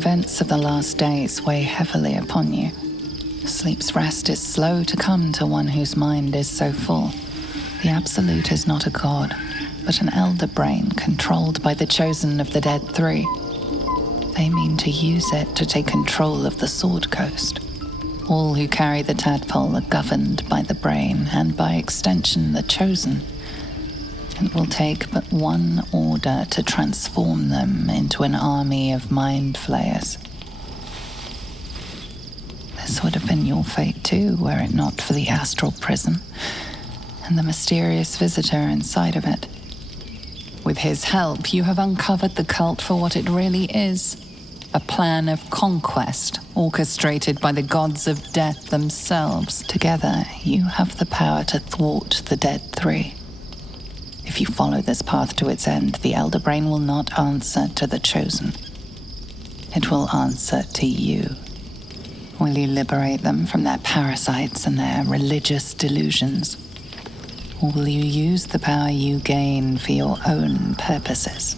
events of the last days weigh heavily upon you. Sleep's rest is slow to come to one whose mind is so full. The Absolute is not a god, but an elder brain controlled by the chosen of the Dead Three. They mean to use it to take control of the Sword Coast. All who carry the tadpole are governed by the brain, and by extension the chosen. It will take but one order to transform them into an army of mind flayers. This would have been your fate too, were it not for the astral prison and the mysterious visitor inside of it. With his help, you have uncovered the cult for what it really is. A plan of conquest orchestrated by the gods of death themselves. Together, you have the power to thwart the Dead Three. If you follow this path to its end, the Elder Brain will not answer to the Chosen. It will answer to you. Will you liberate them from their parasites and their religious delusions? Or will you use the power you gain for your own purposes?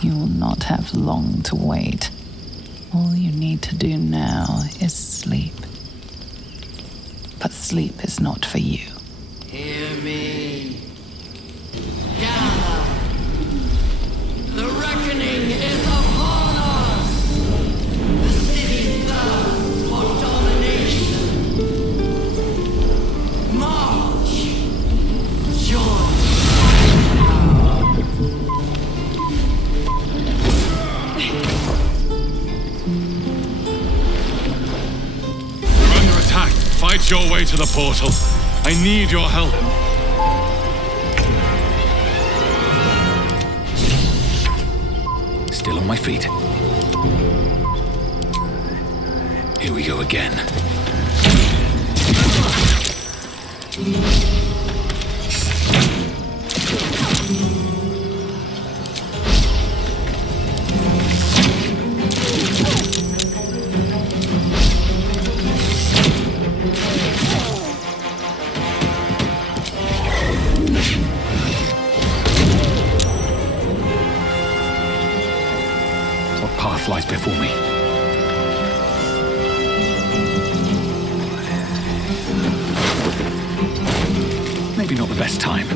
You will not have long to wait. All you need to do now is sleep. But sleep is not for you. Hear me. Gather. The reckoning is upon us. The city thirsts for domination. March. Join. We're under attack. Fight your way to the portal. I need your help. Still on my feet. Here we go again. What path lies before me? Maybe not the best time.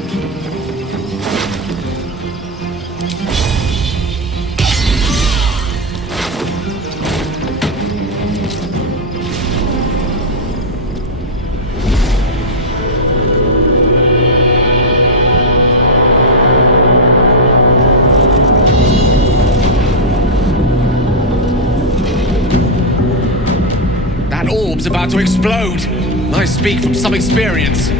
That orb's about to explode. I speak from some experience.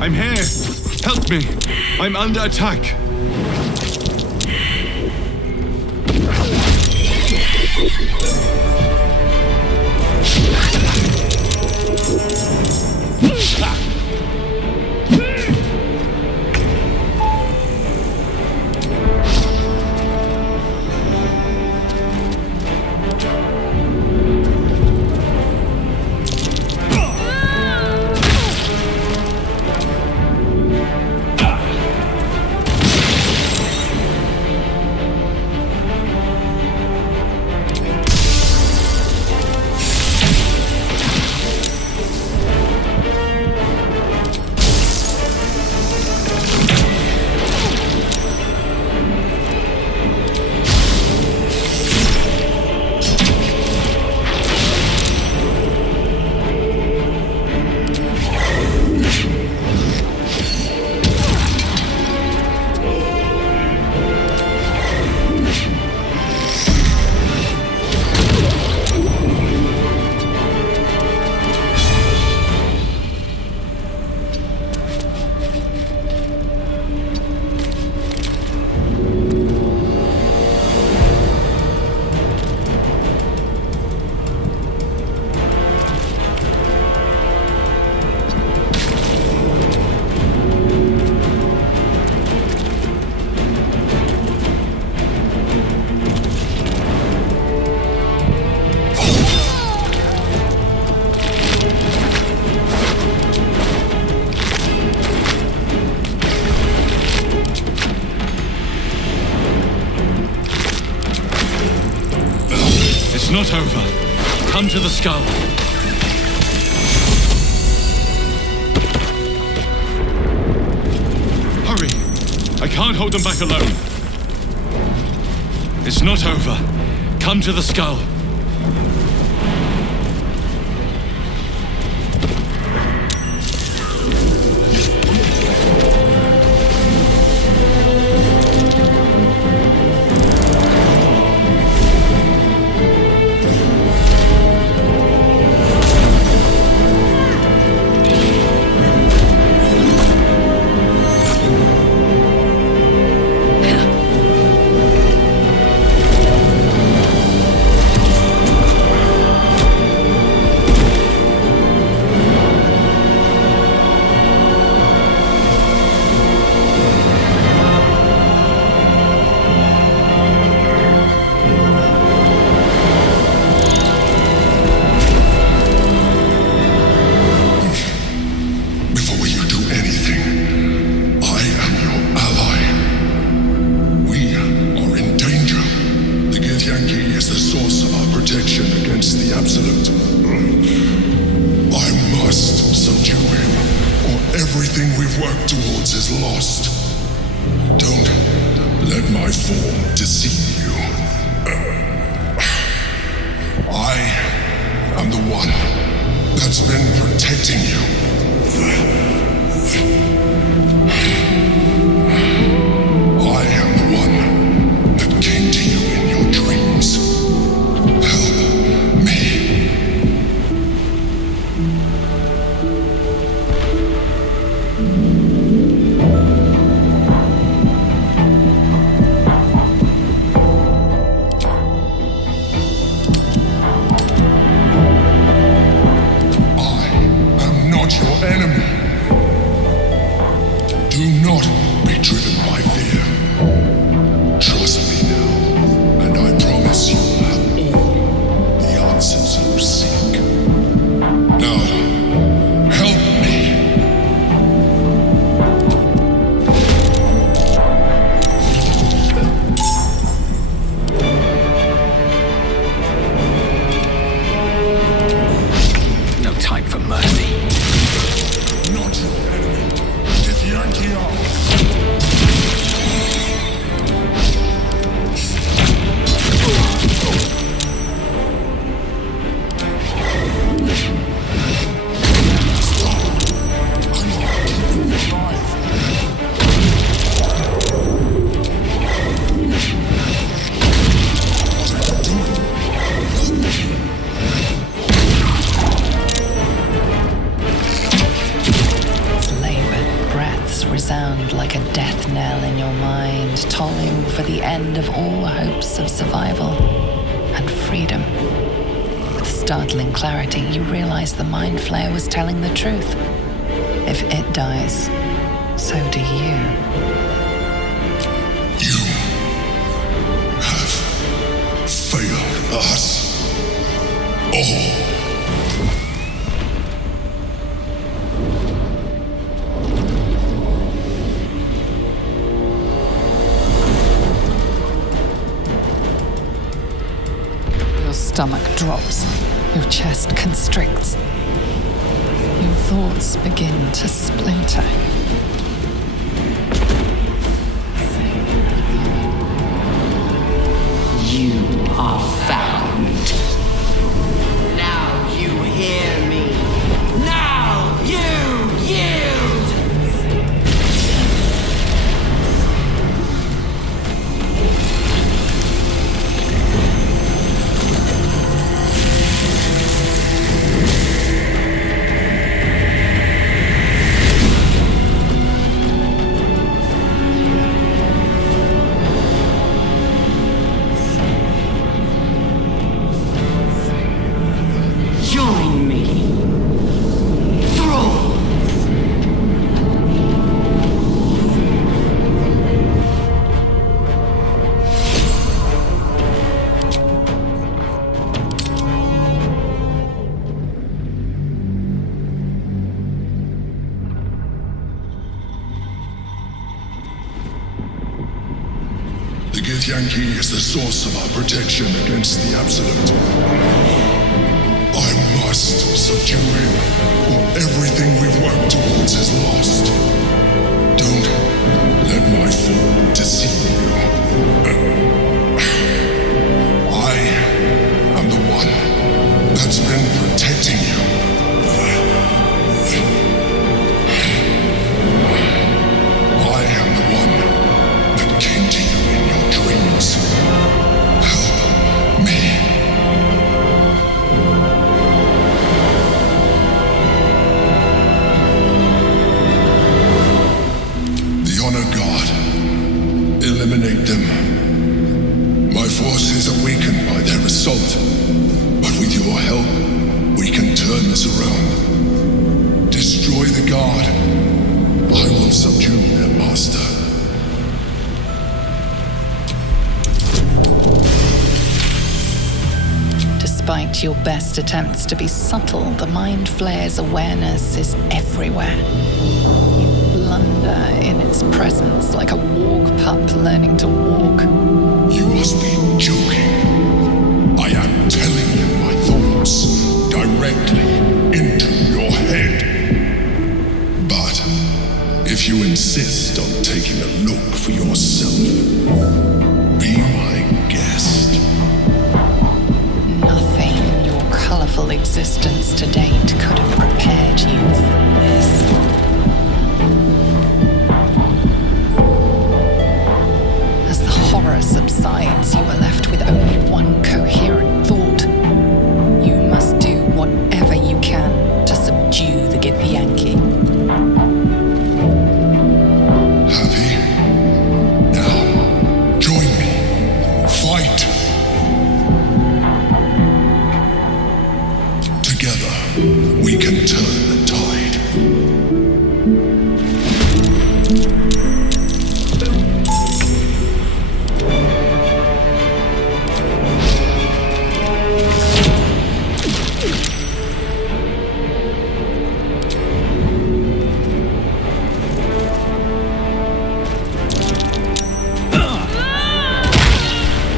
I'm here. Help me. I'm under attack. not over. Come to the skull. Hurry! I can't hold them back alone. It's not over. Come to the skull. Clarity, you realize the Mind Flayer was telling the truth. If it dies, so do you. You have failed us all. Your stomach drops. Your chest constricts. Your thoughts begin to splinter. You are found. Now you hear me. Now you yield! Githyanki is the source of our protection against the Absolute. I must subdue him, or everything we've worked towards is lost. Don't let my fall deceive you. I am the one that's been protecting you. I am the one that came to you in your dreams. Help me. The Honor God. Eliminate them. My force is weakened by their assault, but with your help, we can turn this around. Destroy the God. I will subdue their master. Despite your best attempts to be subtle, the Mind Flayer's awareness is everywhere. You blunder in its presence like a walk pup learning to walk. You must be joking. I am telling you my thoughts directly into your head. But if you insist on taking a look for yourself, be my guest. Nothing in your colorful existence to date could have prepared you for this. As the horror subsides, you are left with only one coherent thought. You must do whatever you can to subdue the Githyanki. Happy? Now, join me. Fight. Together, we can turn the tide.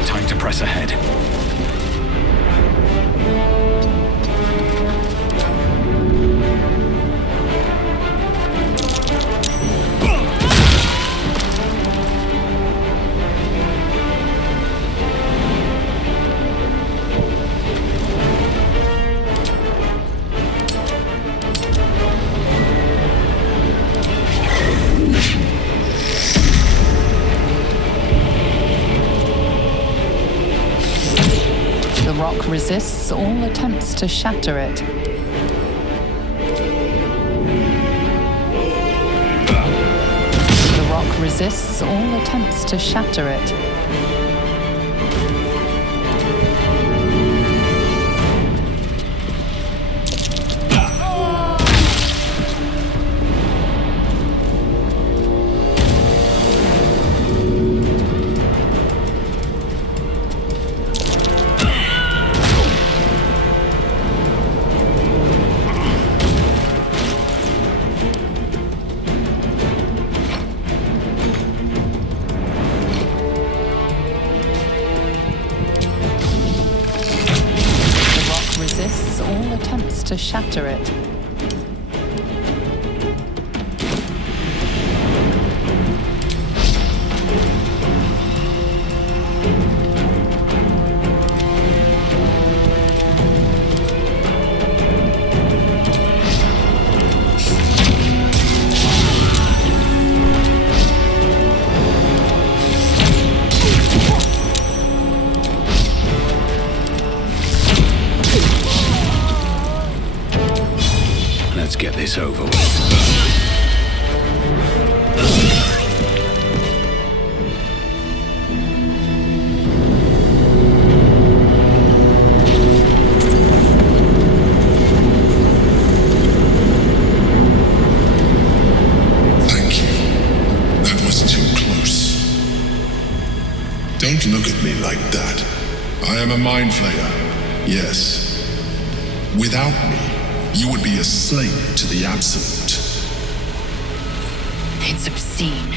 Time to press ahead. The rock resists all attempts to shatter it. The rock resists all attempts to shatter it. Resists all attempts to shatter it. Let's get this over with. Thank you. That was too close. Don't look at me like that. I am a Mind Flayer. Yes. Without me, you would be a slave to the Absolute. It's obscene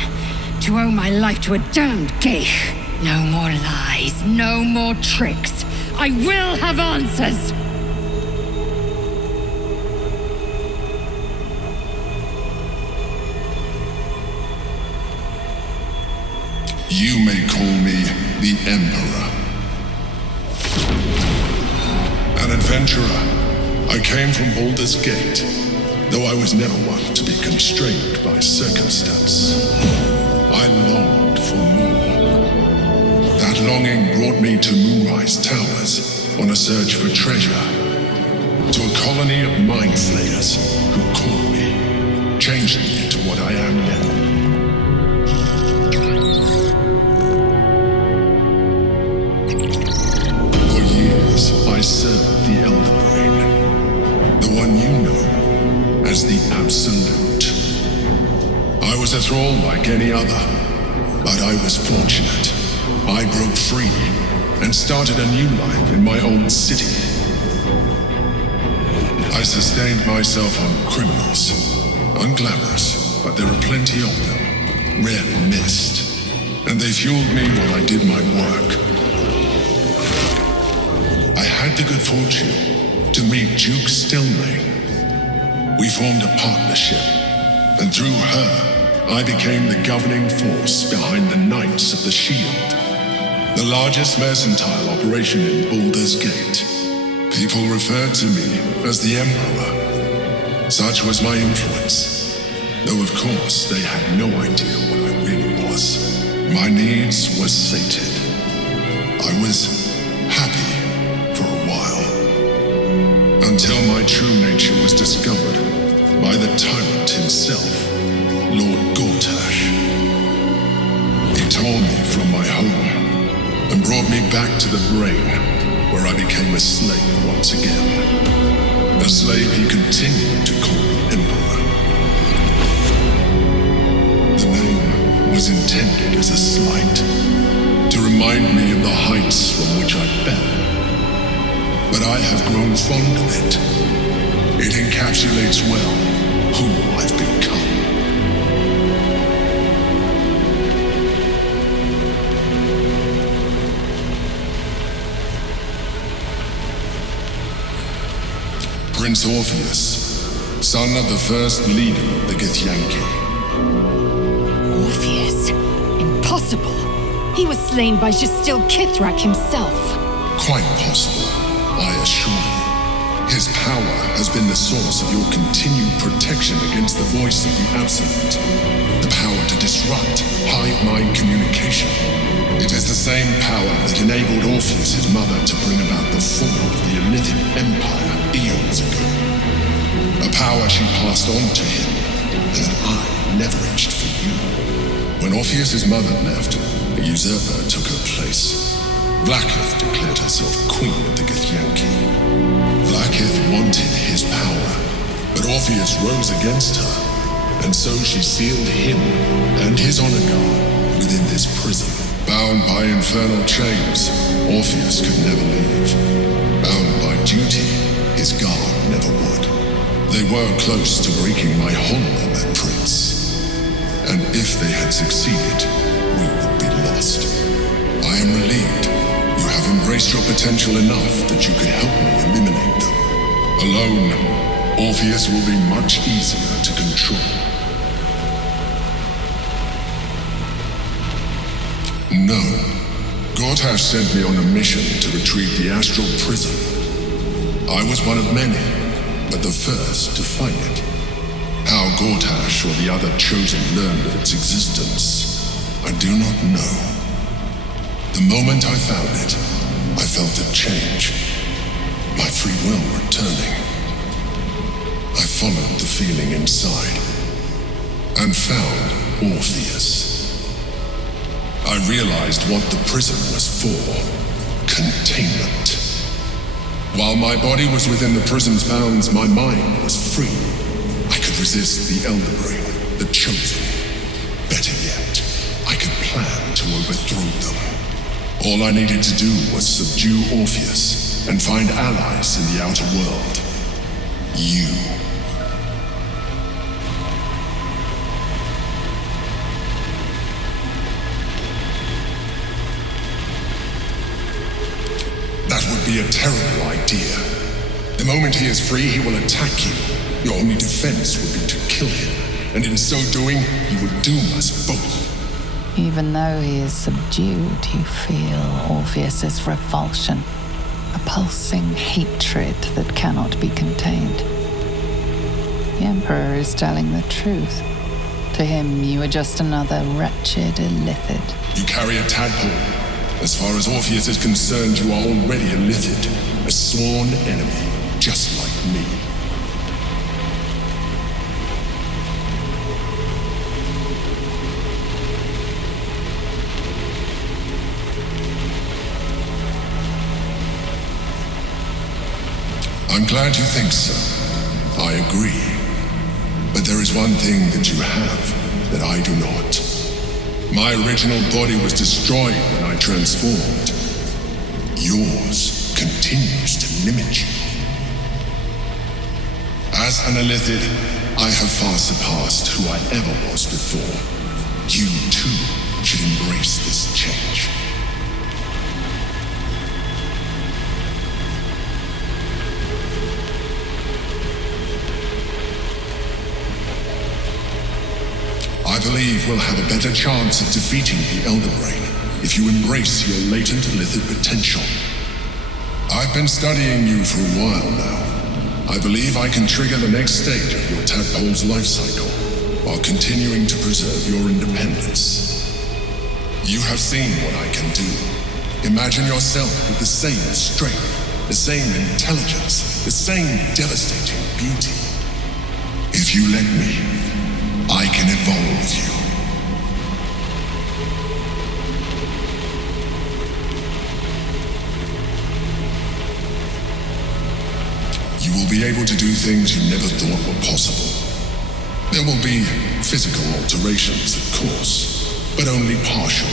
to owe my life to a damned geich. No more lies, no more tricks. I will have answers! You may call me the Emperor. An adventurer, I came from Baldur's Gate, though I was never one to be constrained by circumstance. I longed for more. That longing brought me to Moonrise Towers on a search for treasure, to a colony of mind flayers who caught me, changed me into what I am now. I served the Elder Brain, the one you know as the Absolute. I was a thrall like any other, but I was fortunate. I broke free and started a new life in my own city. I sustained myself on criminals, unglamorous, but there are plenty of them, rarely missed, and they fueled me while I did my work. I had the good fortune to meet Duke Stelmane. We formed a partnership, and through her, I became the governing force behind the Knights of the Shield, the largest mercantile operation in Baldur's Gate. People referred to me as the Emperor. Such was my influence, though of course they had no idea what I really was. My needs were sated. I was happy for a while, until my true nature was discovered by the tyrant himself, Lord Gortash. He tore me from my home and brought me back to the Brain, where I became a slave once again. A slave he continued to call me Emperor. The name was intended as a slight, to remind me of the heights from which I fell. But I have grown fond of it. It encapsulates well who I've become. Prince Orpheus, son of the first leader of the Githyanki. Orpheus? Impossible! He was slain by Justil Kithrak himself. Quite possible, I assure you. His power has been the source of your continued protection against the voice of the Absolute. The power to disrupt hive-mind communication. It is the same power that enabled Orpheus' mother to bring about the fall of the Elithic Empire eons ago. A power she passed on to him, and that I leveraged for you. When Orpheus' mother left, a usurper took her place. Vlaakith declared herself queen of the Githyanki. Vlaakith wanted his power, but Orpheus rose against her, and so she sealed him and his honor guard within this prison. Bound by infernal chains, Orpheus could never leave. Bound by duty, his guard never would. They were close to breaking my hold on that prince, and if they had succeeded, we would be lost. I am relieved you have embraced your potential enough that you could help me eliminate them. Alone, Orpheus will be much easier to control. No. Gortash sent me on a mission to retrieve the Astral Prison. I was one of many, but the first to find it. How Gortash or the other chosen learned of its existence, I do not know. The moment I found it, I felt it change. My free will returning. I followed the feeling inside and found Orpheus. I realized what the prison was for. Containment. While my body was within the prison's bounds, my mind was free. I could resist the Elder Brain, the Chosen. Better yet, I could plan to overthrow them. All I needed to do was subdue Orpheus and find allies in the outer world. You. be a terrible idea. The moment he is free, he will attack you. Your only defense would be to kill him, and in so doing, he would doom us both. Even though he is subdued, you feel Orpheus's revulsion, a pulsing hatred that cannot be contained. The Emperor is telling the truth. To him, you are just another wretched illithid. You carry a tadpole. As far as Orpheus is concerned, you are already a illithid, a sworn enemy, just like me. I'm glad you think so. I agree. But there is one thing that you have that I do not. My original body was destroyed when I transformed. Yours continues to limit you. As an illithid, I have far surpassed who I ever was before. You too should embrace this change. I believe we'll have a better chance of defeating the Elder Brain if you embrace your latent illithid potential. I've been studying you for a while now. I believe I can trigger the next stage of your tadpole's life cycle while continuing to preserve your independence. You have seen what I can do. Imagine yourself with the same strength, the same intelligence, the same devastating beauty. If you let me, I can evolve you. You will be able to do things you never thought were possible. There will be physical alterations, of course, but only partial.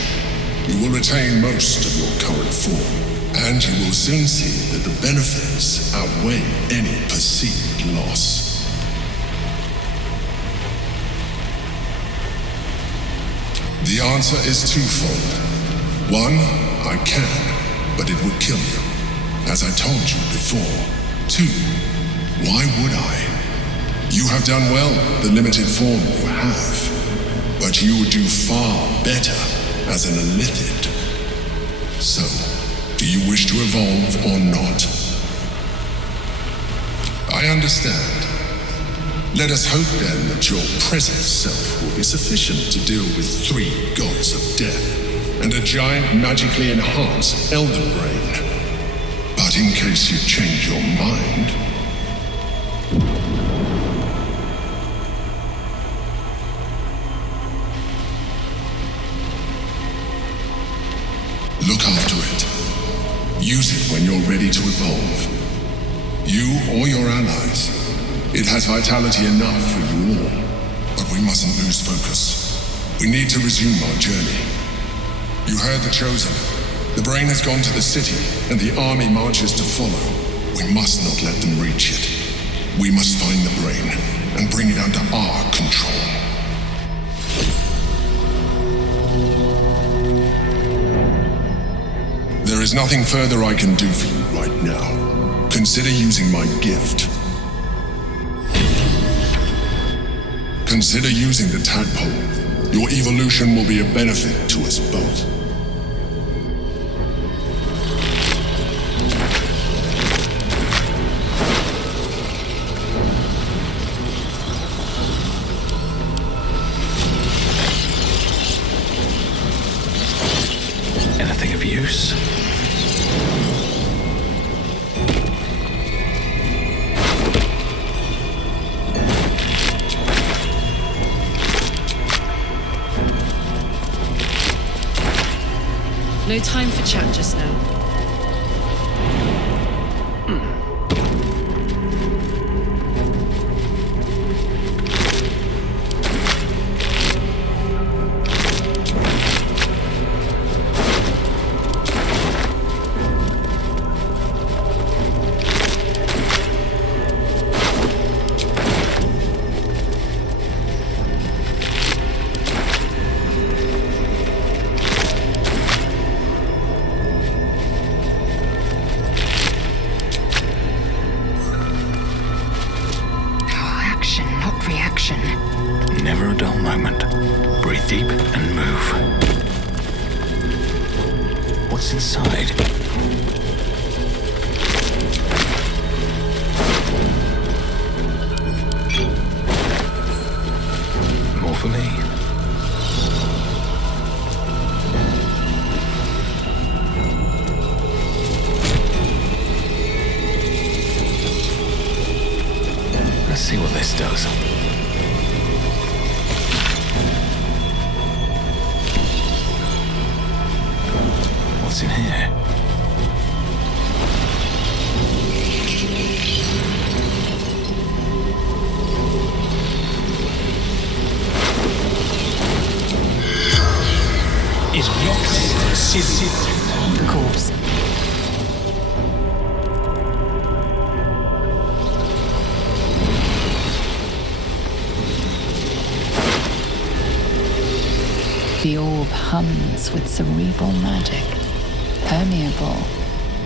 You will retain most of your current form, and you will soon see that the benefits outweigh any perceived loss. The answer is twofold. One, I can, but it would kill you, as I told you before. Two, why would I? You have done well with the limited form you have, but you would do far better as an illithid. So, do you wish to evolve or not? I understand. Let us hope then that your present self will be sufficient to deal with 3 gods of death and a giant magically enhanced Elder Brain. But in case you change your mind... look after it. Use it when you're ready to evolve. You or your allies. It has vitality enough for you all, but we mustn't lose focus. We need to resume our journey. You heard the Chosen. The brain has gone to the city, and the army marches to follow. We must not let them reach it. We must find the brain and bring it under our control. There is nothing further I can do for you right now. Consider using my gift. Consider using the tadpole. Your evolution will be a benefit to us both. Anything of use? No time for chat just now. Keep and move. What's inside? More for me. Let's see what this does. What's in here? Is The corpse. The orb hums with cerebral magic, permeable.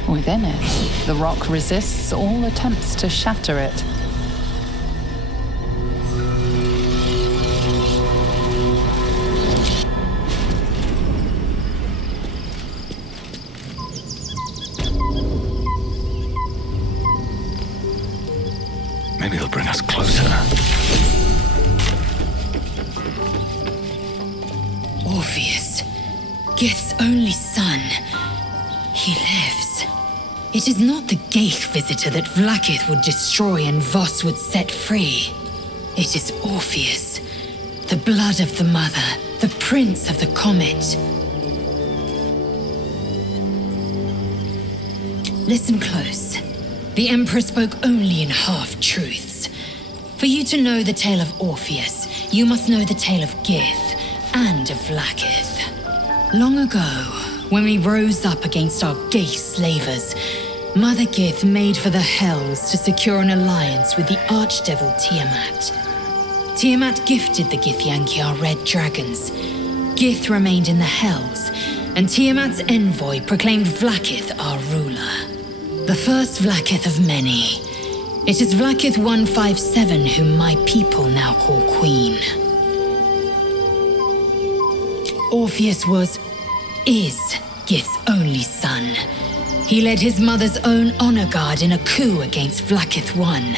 Within it, the rock resists all attempts to shatter it. Maybe it'll bring us closer. Orpheus, Gith's only son. He lives. It is not the Geich visitor that Vlaakith would destroy and Voss would set free. It is Orpheus, the blood of the mother, the prince of the comet. Listen close. The Emperor spoke only in half-truths. For you to know the tale of Orpheus, you must know the tale of Gith and of Vlaakith. Long ago, when we rose up against our Geich slavers, Mother Gith made for the Hells to secure an alliance with the archdevil Tiamat. Tiamat gifted the Githyanki our red dragons. Gith remained in the Hells, and Tiamat's envoy proclaimed Vlaakith our ruler. The first Vlaakith of many. It is Vlaakith 157 whom my people now call Queen. Orpheus is Gith's only son. He led his mother's own honor guard in a coup against Vlaakith I.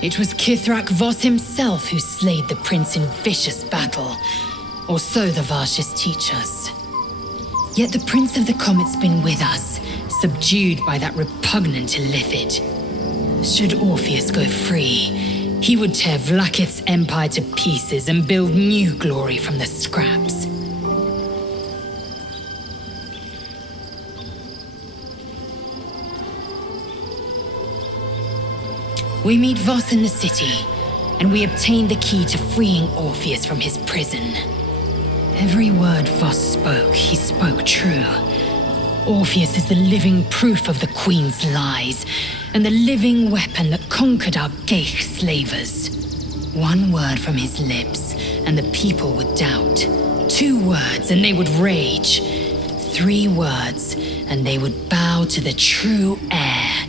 It was Kithrak Voss himself who slayed the prince in vicious battle, or so the Varshas teach us. Yet the Prince of the Comet's been with us, subdued by that repugnant illithid. Should Orpheus go free, he would tear Vlaakith's empire to pieces and build new glory from the scraps. We meet Voss in the city, and we obtain the key to freeing Orpheus from his prison. Every word Voss spoke, he spoke true. Orpheus is the living proof of the Queen's lies, and the living weapon that conquered our Geich slavers. One word from his lips, and the people would doubt. 2 words, and they would rage. 3 words, and they would bow to the true heir.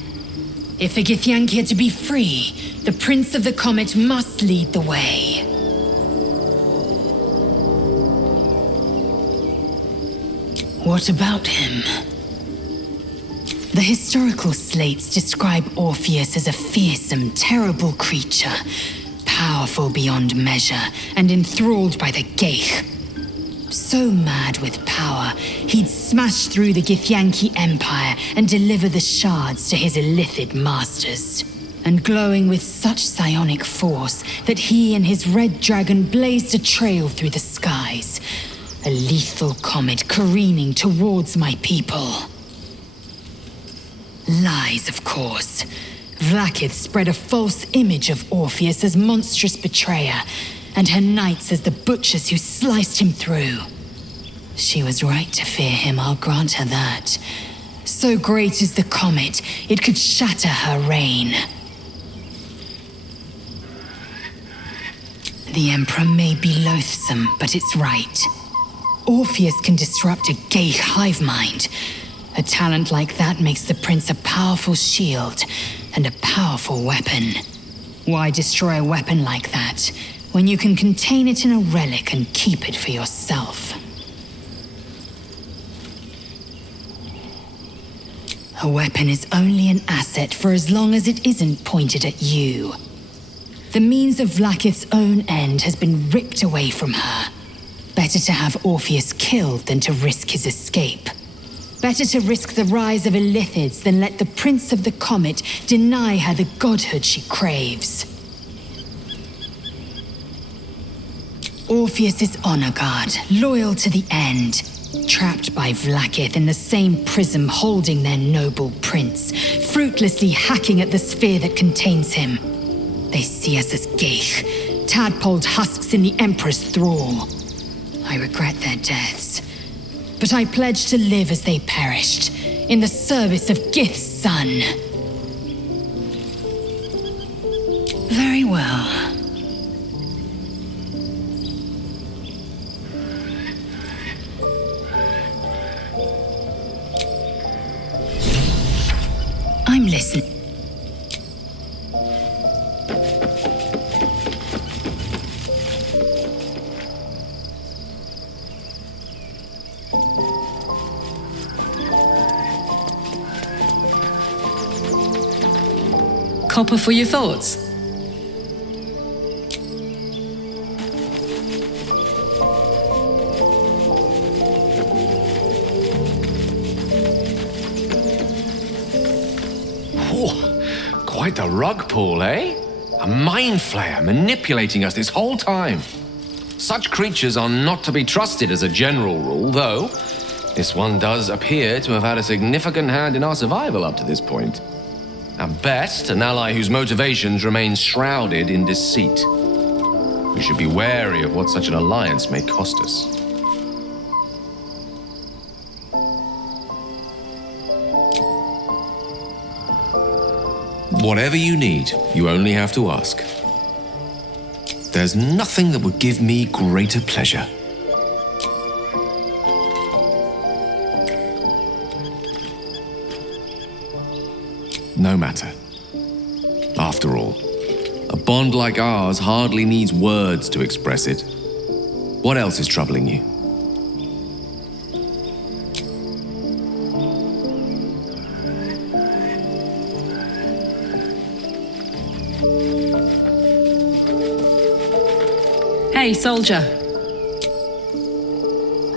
If the Githyanki are to be free, the Prince of the Comet must lead the way. What about him? The historical slates describe Orpheus as a fearsome, terrible creature, powerful beyond measure and enthralled by the Geich. So mad with power, he'd smash through the Githyanki Empire and deliver the shards to his illithid masters. And glowing with such psionic force that he and his red dragon blazed a trail through the skies. A lethal comet careening towards my people. Lies, of course. Vlaakith spread a false image of Orpheus as monstrous betrayer, and her knights as the butchers who sliced him through. She was right to fear him, I'll grant her that. So great is the comet, it could shatter her reign. The Emperor may be loathsome, but it's right. Orpheus can disrupt a Geich hive mind. A talent like that makes the prince a powerful shield and a powerful weapon. Why destroy a weapon like that when you can contain it in a relic and keep it for yourself? A weapon is only an asset for as long as it isn't pointed at you. The means of Vlaakith's own end has been ripped away from her. Better to have Orpheus killed than to risk his escape. Better to risk the rise of Illithids than let the Prince of the Comet deny her the godhood she craves. Orpheus is honor guard, loyal to the end. Trapped by Vlaakith in the same prism holding their noble prince, fruitlessly hacking at the sphere that contains him. They see us as geich, tadpoled husks in the Emperor's thrall. I regret their deaths, but I pledge to live as they perished, in the service of Gith's son. Very well. I'm listening. Copper for your thoughts. Quite the rug pull, eh? A mind flayer manipulating us this whole time. Such creatures are not to be trusted as a general rule, though this one does appear to have had a significant hand in our survival up to this point. At best, an ally whose motivations remain shrouded in deceit. We should be wary of what such an alliance may cost us. Whatever you need, you only have to ask. There's nothing that would give me greater pleasure. No matter. After all, a bond like ours hardly needs words to express it. What else is troubling you? Hey, soldier.